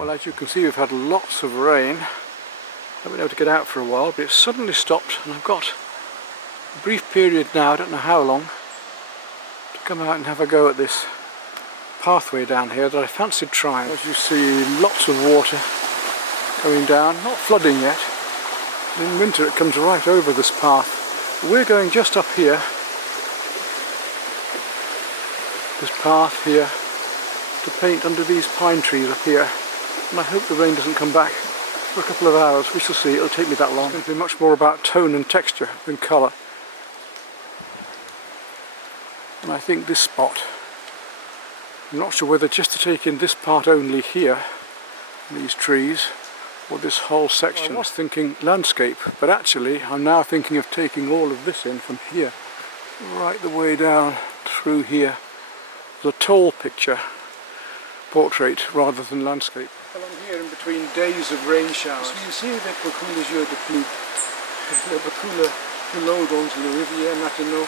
Well, as you can see, we've had lots of rain. I've been able to get out for a while, but it's suddenly stopped, and I've got a brief period now, I don't know how long, to come out and have a go at this pathway down here that I fancied trying. As you see, lots of water going down, not flooding yet. In winter it comes right over this path. We're going just up here, this path here, to paint under these pine trees up here, and I hope the rain doesn't come back for a couple of hours. We shall see. It'll take me that long. It's going to be much more about tone and texture than colour. And I think this spot, I'm not sure whether just to take in this part only here, these trees, or this whole section. I was thinking landscape, but actually I'm now thinking of taking all of this in from here right the way down through here. The tall picture, portrait rather than landscape. Along here in between days of rain showers, you see avec beaucoup les jours de pluie, beaucoup le l'eau dans la rivière maintenant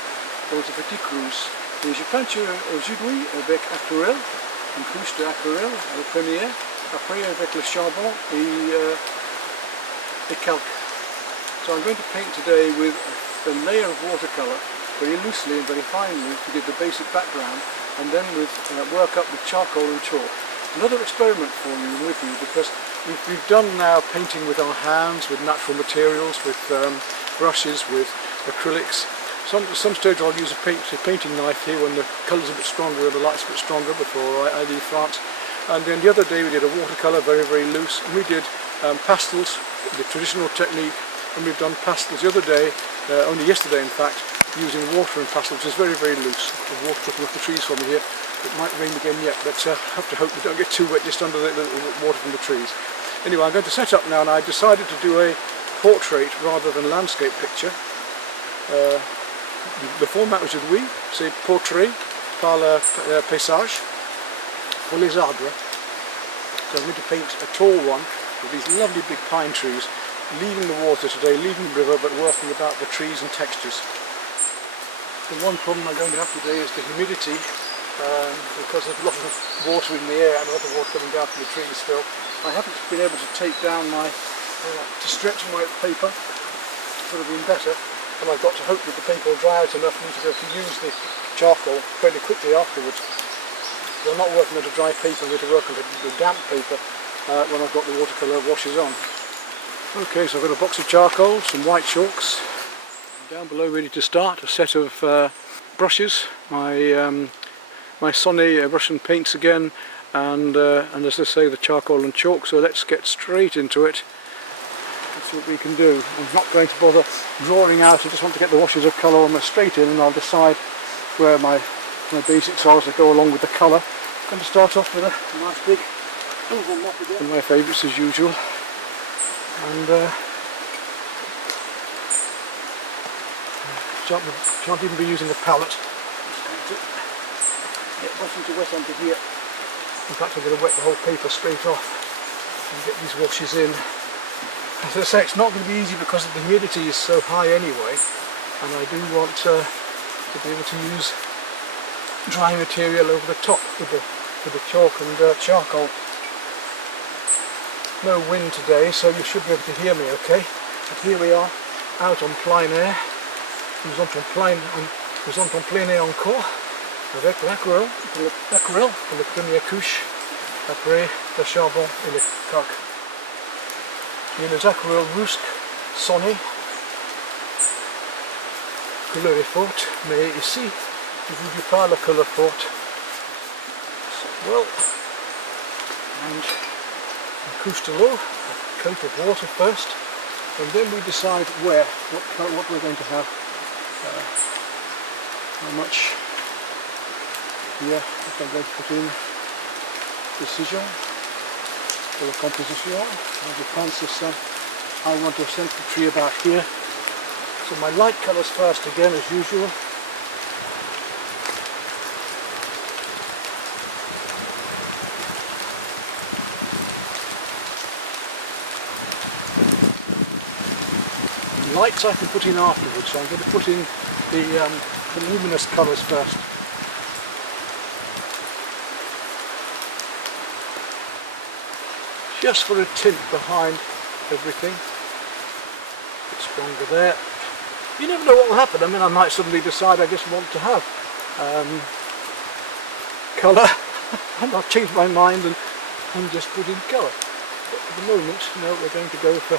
dans la Petite Creuse. Et je peinture aujourd'hui avec aquarelle, une couche d'aquarelle la première, après avec le charbon et calque. So I'm going to paint today with a layer of watercolour, very loosely and very finely to give the basic background, and then with work up with charcoal and chalk. Another experiment for you and with you, because we've done now painting with our hands, with natural materials, with brushes, with acrylics. Some stage I'll use a painting knife here when the colour's a bit stronger and the light's a bit stronger before I leave France. And then the other day we did a watercolour, very very loose, and we did pastels, the traditional technique, and we've done pastels the other day, only yesterday in fact, using water and pastel, which is very very loose. The water dripping off the trees from here. It might rain again yet, but I have to hope we don't get too wet just under the water from the trees. Anyway, I'm going to set up now, and I decided to do a portrait rather than landscape picture. Le format aujourd'hui, c'est portrait par le paysage pour les arbres. So I'm going to paint a tall one with these lovely big pine trees, leaving the water today, leaving the river, but working about the trees and textures. The one problem I'm going to have today is the humidity. Because there's a lot of water in the air and a lot of water coming down from the trees still. I haven't been able to take down to stretch my paper. Would have been better, and I've got to hope that the paper will dry out enough for me to be able to use the charcoal fairly quickly afterwards. So I'm not working on a dry paper, I'm going to work on the damp paper when I've got the watercolour washes on. Okay, so I've got a box of charcoal, some white chalks, and down below ready to start, a set of brushes, my Sonny Russian paints again, and as I say, the charcoal and chalk. So let's get straight into it. That's what we can do. I'm not going to bother drawing out. I just want to get the washes of colour almost straight in, and I'll decide where my basics are as I go along with the colour. I'm going to start off with a nice big oval mop again. My favourites as usual, and shan't even be using a palette. Get nothing to wet under here. In fact, I'm going to wet the whole paper straight off and get these washes in. As I say, it's not going to be easy because the humidity is so high anyway, and I do want to be able to use dry material over the top with the chalk and charcoal. No wind today, so you should be able to hear me okay. But here we are, out on plein air. Nous sommes en plein air encore. Avec l'aquarelle pour la première couche, après le charbon et le calque. J'ai les aquarelles rusques, sonnées, couleur est forte, mais ici, je ne vous dis pas la couleur forte. Well, and a couche de l'eau, a coat of water first, and then we decide what we're going to have, how much. Here, I'm going to put in precision for the composition. Je pense that I want to center the tree about here. So my light colours first again as usual. Lights I can put in afterwards, so I'm going to put in the luminous colours first. just for a tint behind everything. A bit stronger there. You never know what will happen. I mean, I might suddenly decide I just want to have colour and I'll change my mind and just put in colour. But for the moment, no, we're going to go for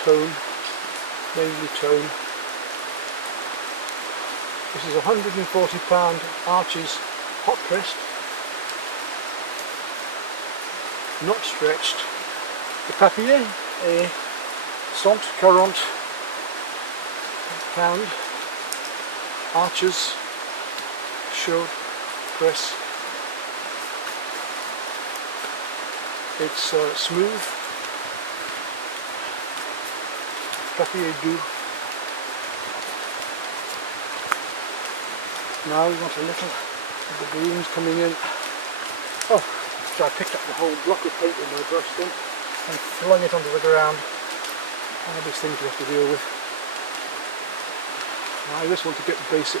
tone, mainly tone. This is £140 Archie's hot pressed, not stretched. The papier est 140 pound Arches chaude press. It's smooth, papier doux. Now we want a little of the greens coming in. Oh, so I picked up the whole block of paint with my brush then and flung it onto the ground. All these things you have to deal with. Now I just want to get the basic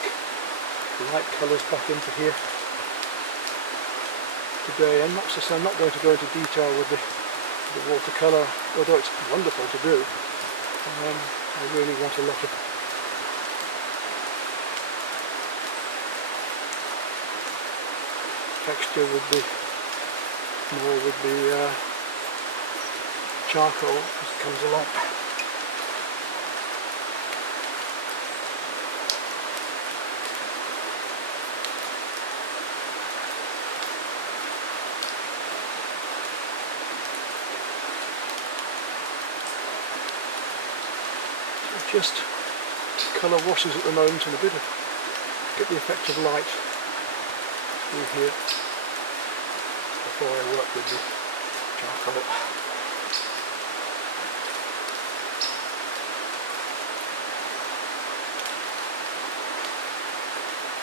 light colours back into here today. And I'm not going to go into detail with the watercolour, although it's wonderful to do. I really want a lot of texture with the charcoal as it comes along. So just colour washes at the moment and a bit of get the effect of light through here before I work with the charcoal.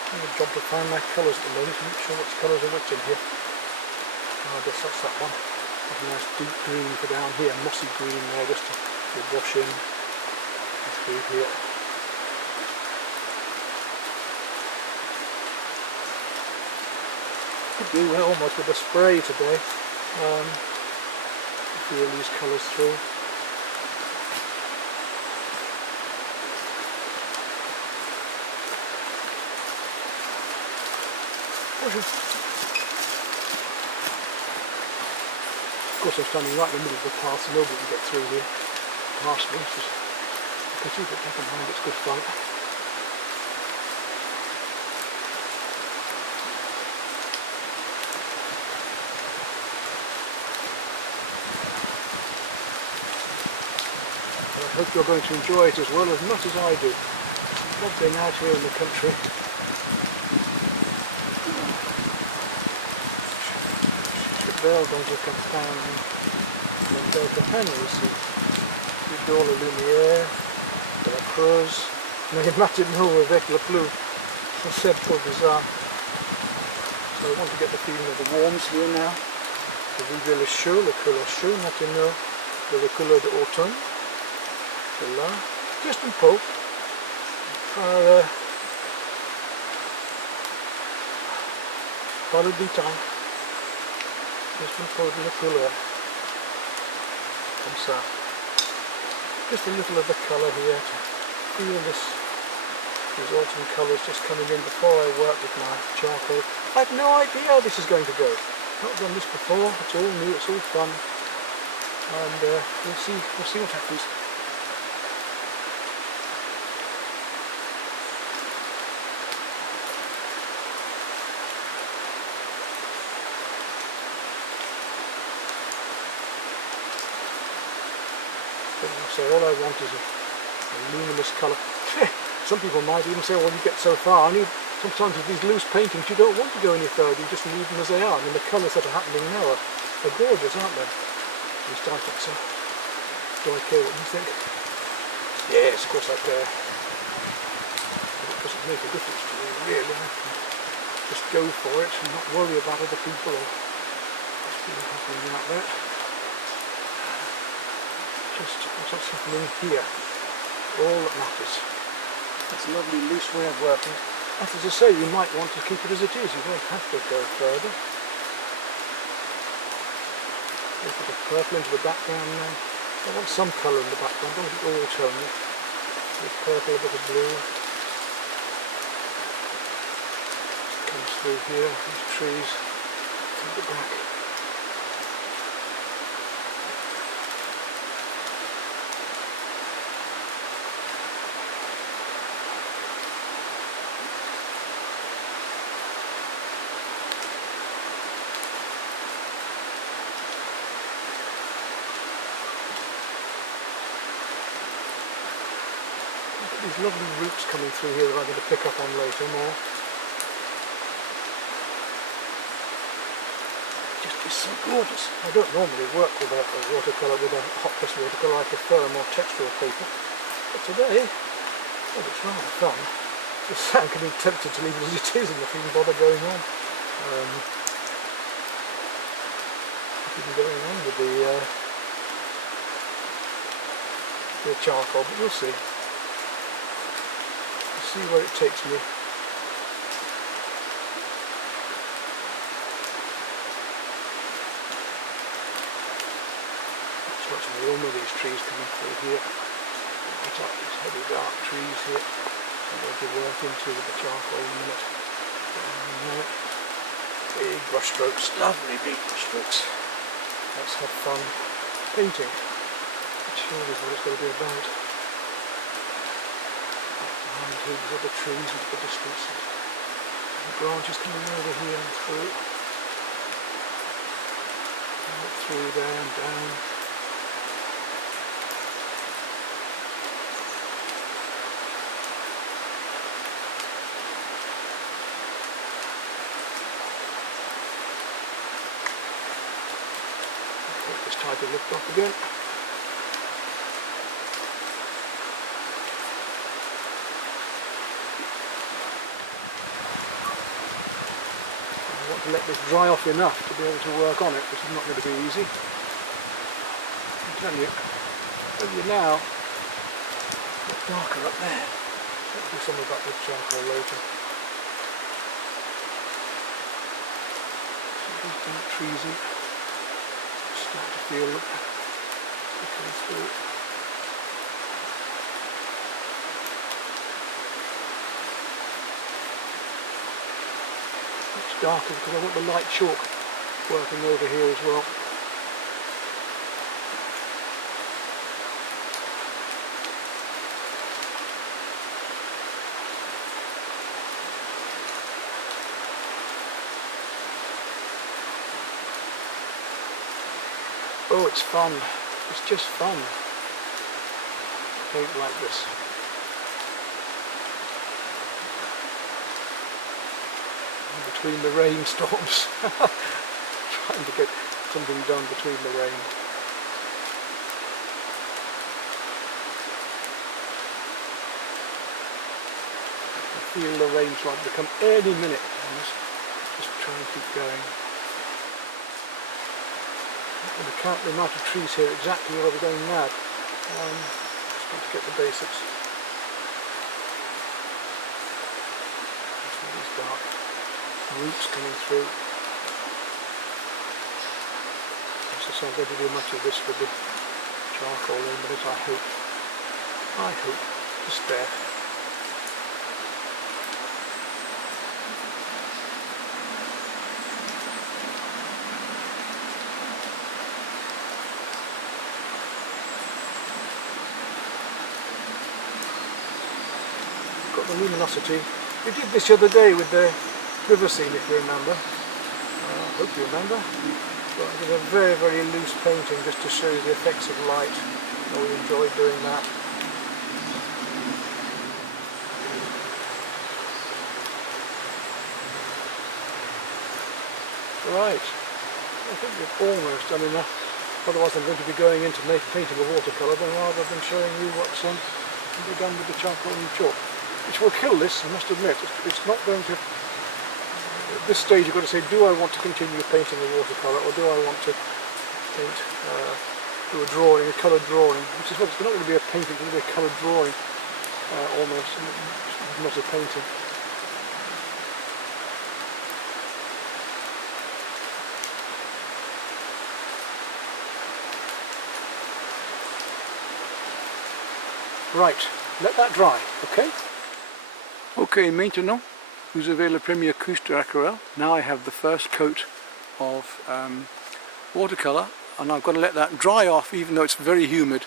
I'm a job to find my colours at the moment. I'm not sure which colours are which in here. Oh, I guess that's that one. There's a nice deep green for down here, mossy green there just to wash in through here. Could do almost with a spray today, feel these colours through. Of course I'm standing right in the middle of the path so nobody can get through here past me, which is a pity, but never mind, it's good fun. I hope you're going to enjoy it as well as much as I do. I love being out here in the country. Belle dans la campagne, une belle campagne ici. Du dehors la lumière, de la Creuse, mais maintenant avec la pluie, c'est trop bizarre. So I want to get the feeling of the warms here now. The vue le chaud, le couleur chaud maintenant, de la couleur d'automne. Là, just un peu, par le détail, just un peu de la couleur, comme ça, just a little of the colour here to feel these autumn colours just coming in before I work with my charcoal. I have no idea how this is going to go, not done this before, it's all new, it's all fun, and we'll see what happens. So all I want is a luminous colour. Some people might even say, well, you get so far, sometimes with these loose paintings you don't want to go any further, you just leave them as they are. I mean, the colours that are happening now are gorgeous, aren't they? At least I think so. Do I care what you think? Yes, of course I care. But it doesn't make a difference to me, really. I can just go for it and not worry about other people or what's been happening out there. Just what's happening here, all that matters. That's a lovely loose way of working. As I say, you might want to keep it as it is, you don't have to go further. a bit of purple into the background now. I want some colour in the background, I don't want it all tonal. A bit of purple, a bit of blue. Comes through here, these trees, at the back. These lovely roots coming through here that I'm going to pick up on later more. Just is so gorgeous. I don't normally work with a watercolour, with a hot press watercolour. I prefer a more textural paper. But today, well, it's rather fun. I'm getting tempted to leave it as it is and not even bother going on. Even going on with the charcoal, but we'll see. See where it takes me. It's lots warmer, these trees coming through here. Light up these heavy dark trees here. I'm going to work into with the charcoal in a minute. Big brush strokes, lovely big brush strokes. Let's have fun painting. Which surely is what it's going to be about. These other trees into the distance, and the branches coming over here and through, right through there and down. Take this type of lift off again. Let this dry off enough to be able to work on it. This is not going to be easy. I'm telling you now, a bit darker up there. Let's do some of that with charcoal later. So these dark trees in, start to feel them coming through. Darker because I want the light chalk working over here as well. Oh, it's fun. It's just fun. Paint like this. Between the rainstorms. Trying to get something done between the rain. I can feel the rain trying to come any minute. Just try and keep going. I'm going to count the amount of trees here exactly where we're going mad. Just want to get the basics. That's all these dark roots coming through. So I'm going to do much of this with the charcoal in, but I hope to spare. Got the luminosity. We did this the other day with the river scene, if you remember. I hope you remember. But I did a very, very loose painting just to show you the effects of light. I really enjoyed doing that. Right. I think we've almost done enough. Otherwise I'm going to be going into painting a watercolour rather than showing you what's can be done with the charcoal and chalk. Which will kill this, I must admit. It's not going to... At this stage you've got to say, do I want to continue painting a watercolour or do I want to paint, do a drawing, a coloured drawing, which is what it's not going to be a painting, it's going to be a coloured drawing almost, not a painting. Right, let that dry, okay? Okay, maintenant, vous avez la première couche d'aquarelle. Now I have the first coat of watercolour, and I've got to let that dry off even though it's very humid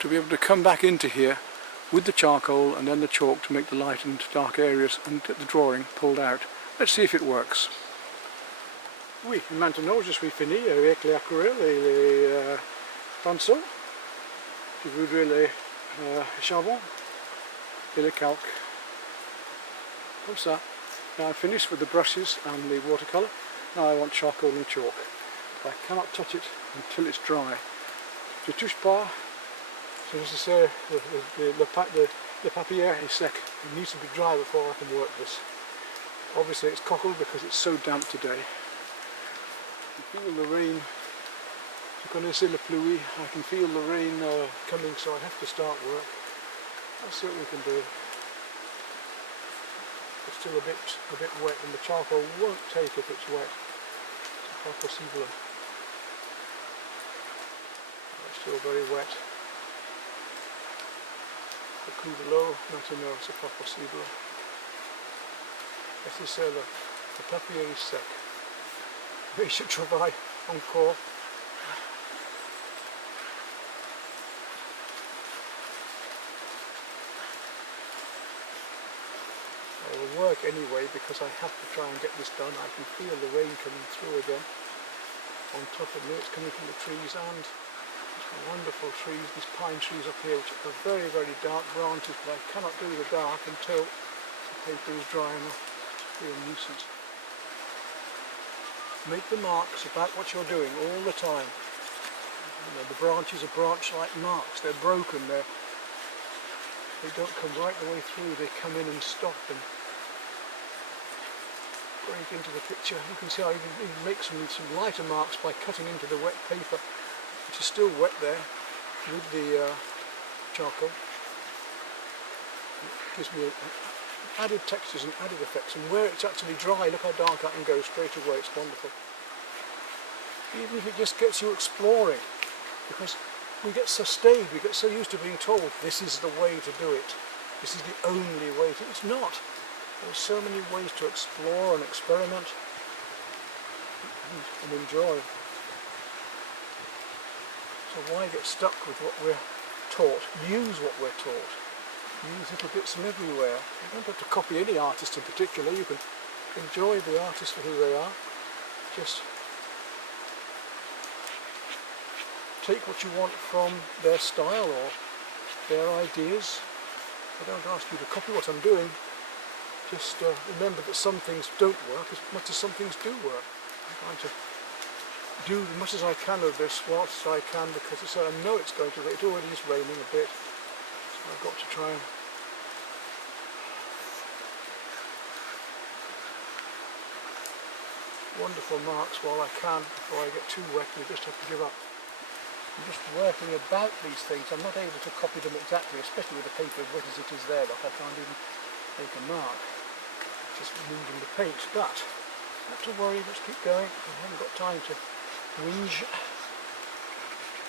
to be able to come back into here with the charcoal and then the chalk to make the light and dark areas and get the drawing pulled out. Let's see if it works. Oui, maintenant je suis fini avec l'aquarelle et les pinceaux. Je voudrais les charbon et le calque. Comme ça. Now I'm finished with the brushes and the watercolour. Now I want charcoal and chalk. I cannot touch it until it's dry. Je touche pas. So as I say, the papier is sec. It needs to be dry before I can work this. Obviously it's cockled because it's so damp today. You feel the rain. Je connaissez la pluie. I can feel the rain coming, so I have to start work. Let's see what we can do. It's still a bit wet, and the charcoal won't take if it's wet. C'est pas possible. It's still very wet. Le coup de l'eau, maintenant, c'est pas possible. Et c'est ça, le papier est sec. Mais je travaille encore. I will work anyway because I have to try and get this done. I can feel the rain coming through again. On top of me, it's coming from the trees, and these wonderful trees, these pine trees up here, which are very, very dark branches, but I cannot do the dark until the paper is dry enough. It's a nuisance. Make the marks about what you're doing all the time. You know, the branches are branch-like marks. They're broken. They don't come right the way through. They come in and stop and break into the picture. You can see how you can even make some lighter marks by cutting into the wet paper, which is still wet there, with the charcoal. It gives me added textures and added effects, and where it's actually dry, look how dark I can go straight away. It's wonderful. Even if it just gets you exploring, because we get so staid, we get so used to being told this is the way to do it, this is the only way to. It's not. There's so many ways to explore and experiment and enjoy. So why get stuck with what we're taught? Use what we're taught. Use little bits from everywhere. You don't have to copy any artist in particular. You can enjoy the artist for who they are. Just take what you want from their style or their ideas. I don't ask you to copy what I'm doing. Just remember that some things don't work as much as some things do work. I'm trying to do as much as I can of this whilst I can, because I know it's going to rain. It already is raining a bit. So I've got to try and wonderful marks while I can before I get too wet. You just have to give up. I'm just working about these things. I'm not able to copy them exactly, especially with the paper as wet as it is there. Like I can't even make a mark. Just moving the paint, but not to worry. Let's keep going. I haven't got time to whinge.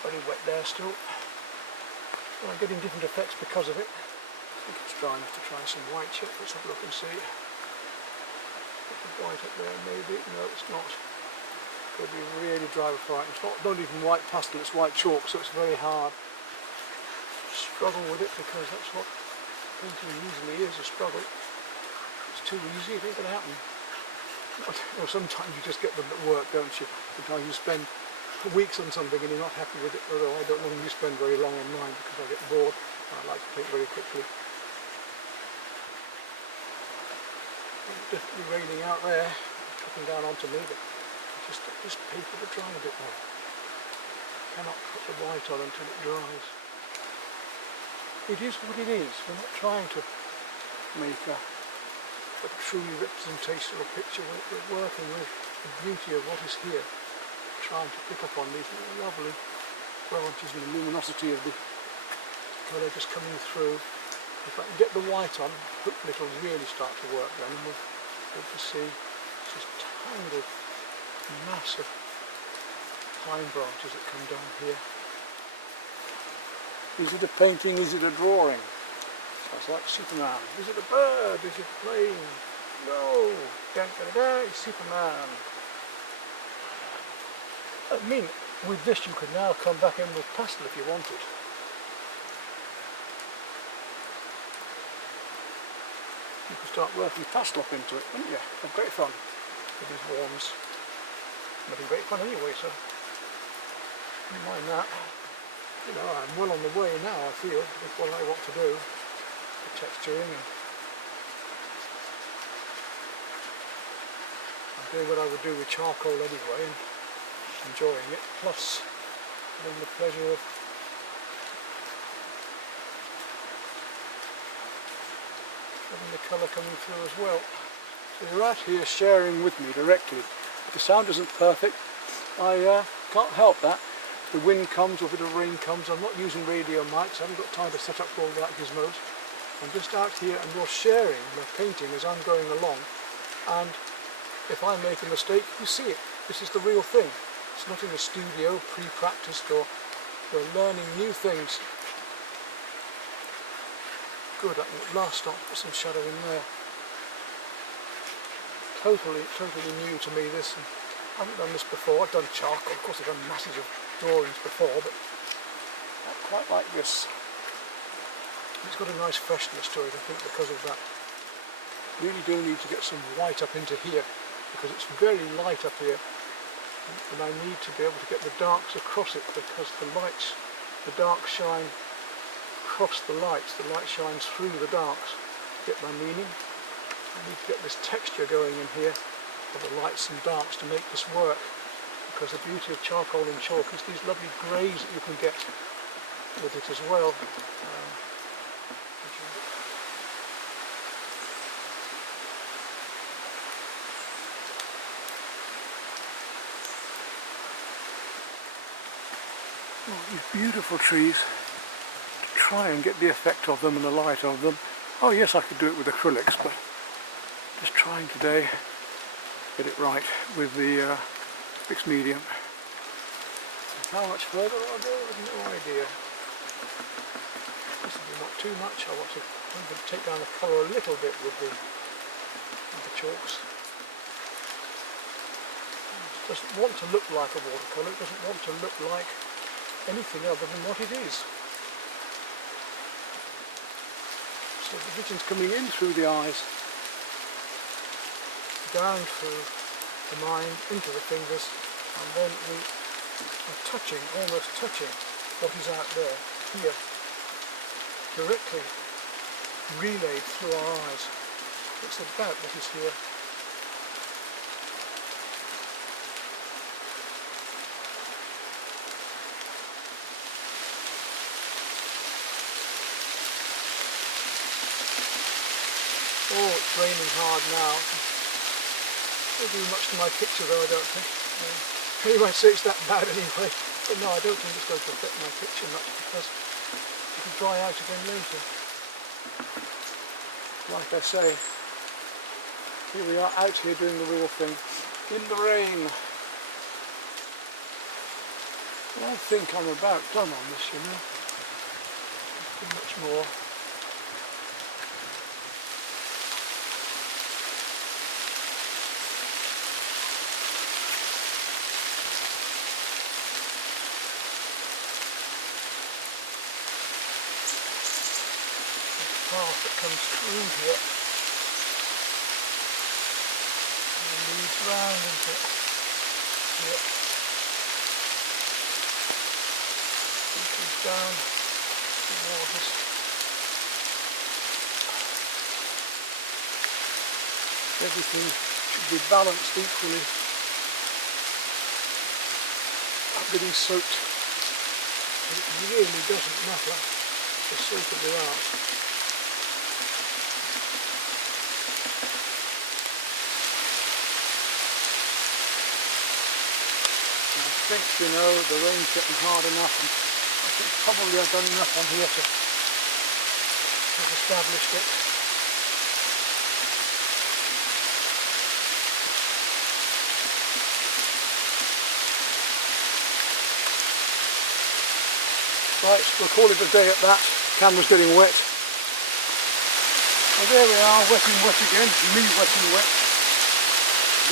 Very wet there still. Well, I'm getting different effects because of it. I think it's dry enough to try some white yet. Let's have a look and see. Put the white up there, maybe. No, it's not. It's going to be really dry before it's not even white pastel, it's white chalk, so it's very hard. Struggle with it because that's what painting usually is, a struggle. It's too easy, it ain't going to happen. Well, sometimes you just get them at work, don't you? Sometimes you spend weeks on something and you're not happy with it, although I don't normally spend very long on mine because I get bored and I like to paint very quickly. It's definitely raining out there, it's dropping down onto me, but just get this paper to dry a bit more. I cannot put the white on until it dries. It is what it is. We're not trying to make a truly representational picture. We're working with the beauty of what is here, trying to pick up on these lovely branches and the luminosity of the colour just coming through. If I can get the white on, hopefully it'll really start to work then, and we'll be able to see this tangled mass of pine branches that come down here. Is it a painting, is it a drawing? That's like Superman. Is it a bird? Is it a plane? No! Da, da, da, da, it's Superman. I mean, with this you could now come back in with pastel if you wanted. You could start working pastel up into it, wouldn't you? Have great fun with these worms. I'm having great fun anyway, so don't mind that. You know, I'm well on the way now, I feel, with what I want to do. The texturing and I'm doing what I would do with charcoal anyway and enjoying it, plus having the pleasure of having the colour coming through as well. So you're out here sharing with me directly. The sound isn't perfect, I can't help that. If the wind comes or a bit of rain comes, I'm not using radio mics, I haven't got time to set up all that gizmos. I'm just out here and you're sharing my painting as I'm going along, and if I make a mistake, you see it. This is the real thing. It's not in a studio, pre-practiced, or we're learning new things. Good, I can at last start to put some shadow in there. Totally new to me this. And I haven't done this before. I've done charcoal, of course I've done masses of drawings before, but not quite like this. It's got a nice freshness to it, I think, because of that. Really do need to get some white up into here, because it's very light up here, and I need to be able to get the darks across it, because the darks shine across the light shines through the darks. Get my meaning? I need to get this texture going in here of the lights and darks to make this work, because the beauty of charcoal and chalk is these lovely greys that you can get with it as well. These beautiful trees, to try and get the effect of them and the light of them. Oh yes, I could do it with acrylics, but just trying today get it right with the fixed medium. How much further I'll go, I have no idea. This will be not too much. I'm going to take down the colour a little bit with the chalks. It doesn't want to look like a watercolour, it doesn't want to look like anything other than what it is. So the vision's coming in through the eyes, down through the mind, into the fingers, and then we are touching, almost touching what is out there, here, directly relayed through our eyes. It's about what is here. Oh, it's raining hard now. It doesn't do much to my picture though, I don't think. You might say it's that bad anyway, but no, I don't think it's going to affect my picture much, because it will dry out again later. Like I say, here we are out here doing the real thing, in the rain. Well, I think I'm about done on this, you know. Too much more. Path that comes through here and leads round into here and comes down towards us. Everything should be balanced equally, not getting soaked, but it really doesn't matter the soak of the art. I think, you know, the rain's getting hard enough, and I think probably I've done enough on here to have established it. Right, we'll call it a day at that. Camera's getting wet. So there we are, wet and wet again, me wet and wet,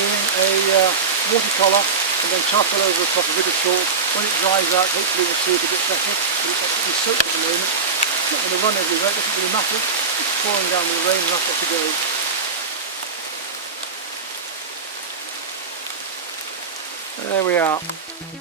doing a watercolour and then charcoal over the top, a bit of chalk. When it dries out, hopefully we'll see it a bit better, but it's absolutely soaked at the moment. It's not going to run everywhere, it doesn't really matter. It's pouring down with the rain and I've got to go. There we are.